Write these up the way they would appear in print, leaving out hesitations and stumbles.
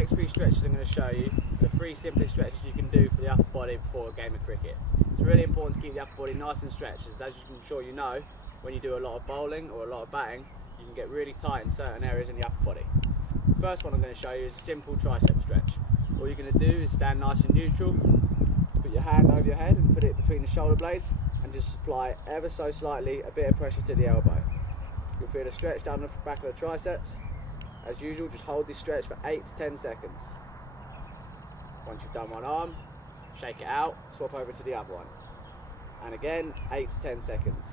Next three stretches I'm going to show you are the three simplest stretches you can do for the upper body before a game of cricket. It's really important to keep the upper body nice and stretched, as I'm sure you know, when you do a lot of bowling or a lot of batting, you can get really tight in certain areas in the upper body. The first one I'm going to show you is a simple tricep stretch. All you're going to do is stand nice and neutral, put your hand over your head and put it between the shoulder blades, and just apply ever so slightly a bit of pressure to the elbow. You'll feel a stretch down the back of the triceps. As usual, just hold this stretch for 8 to 10 seconds. Once you've done one arm, shake it out, swap over to the other one. And again, 8 to 10 seconds.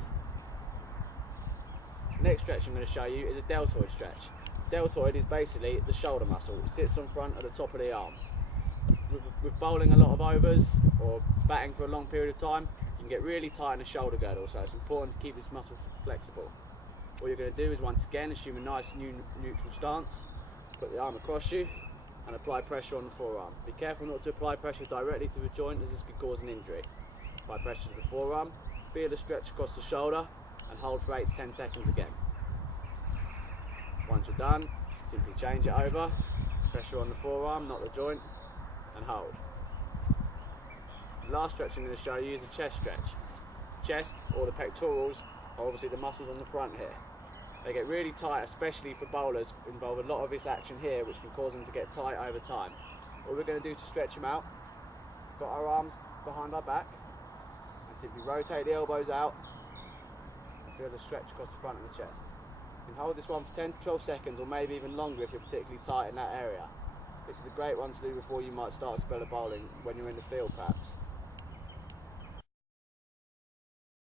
Next stretch I'm going to show you is a deltoid stretch. Deltoid is basically the shoulder muscle. It sits on front at the top of the arm. With bowling a lot of overs or batting for a long period of time, you can get really tight in the shoulder girdle, so it's important to keep this muscle flexible. All you're going to do is once again assume a nice neutral stance, put the arm across you and apply pressure on the forearm. Be careful not to apply pressure directly to the joint, as this could cause an injury. Apply pressure to the forearm, feel the stretch across the shoulder and hold for 8 to 10 seconds again. Once you're done, simply change it over, pressure on the forearm, not the joint, and hold. The last stretch I'm going to show you is a chest stretch. Chest, or the pectorals, are obviously the muscles on the front here. They get really tight, especially for bowlers, involve a lot of this action here, which can cause them to get tight over time. What we're going to do to stretch them out, got our arms behind our back, and simply rotate the elbows out, and feel the stretch across the front of the chest. You can hold this one for 10 to 12 seconds, or maybe even longer if you're particularly tight in that area. This is a great one to do before you might start a spell of bowling, when you're in the field perhaps.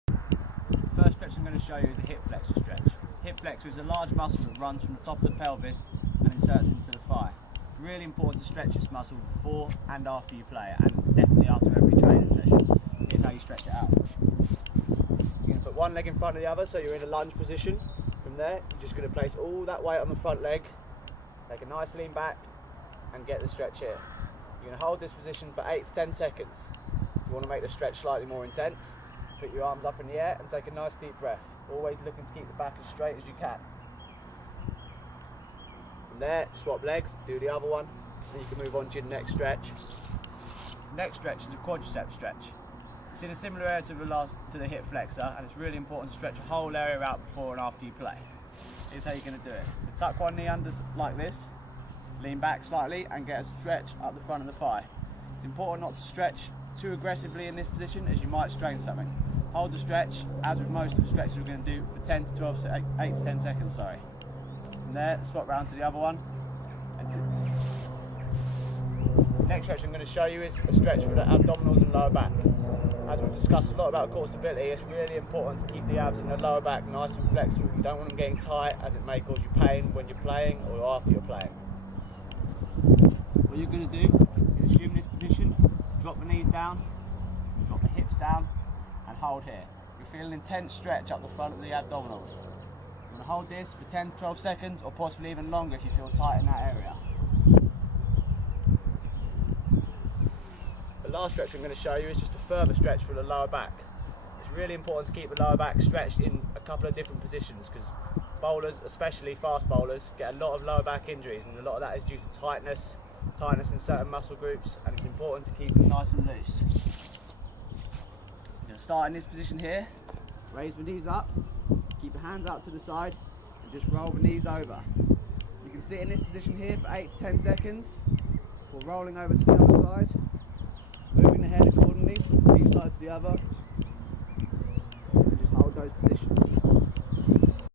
The first stretch I'm going to show you is a hip flexor stretch. Hip flexor is a large muscle that runs from the top of the pelvis and inserts into the thigh. It's really important to stretch this muscle before and after you play, and definitely after every training session. Here's how you stretch it out. You're going to put one leg in front of the other, so you're in a lunge position. From there, you're just going to place all that weight on the front leg, take a nice lean back, and get the stretch here. You're going to hold this position for 8 to 10 seconds. If you want to make the stretch slightly more intense, put your arms up in the air and take a nice deep breath, always looking to keep the back as straight as you can. From there, swap legs, do the other one, and you can move on to your next stretch. Next stretch is a quadricep stretch. It's in a similar area to the hip flexor, and it's really important to stretch a whole area out before and after you play. Here's how you're going to do it. You tuck one knee under like this, lean back slightly and get a stretch up the front of the thigh. It's important not to stretch too aggressively in this position, as you might strain something. Hold the stretch, as with most of the stretches we're going to do, for 8 to 10 seconds. From there, swap round to the other one. Next stretch I'm going to show you is a stretch for the abdominals and lower back. As we've discussed a lot about core stability, it's really important to keep the abs and the lower back nice and flexible. You don't want them getting tight, as it may cause you pain when you're playing or after you're playing. What you're going to do is assume this position, drop the knees down, drop the hips down, and hold here. You'll feel an intense stretch up the front of the abdominals. You want to hold this for 10 to 12 seconds, or possibly even longer if you feel tight in that area. The last stretch I'm going to show you is just a further stretch for the lower back. It's really important to keep the lower back stretched in a couple of different positions, because bowlers, especially fast bowlers, get a lot of lower back injuries, and a lot of that is due to tightness in certain muscle groups, and it's important to keep it nice and loose. You're going to start in this position here, raise the knees up, keep the hands out to the side, and just roll the knees over. You can sit in this position here for 8 to 10 seconds, before rolling over to the other side, moving the head accordingly from each side to the other,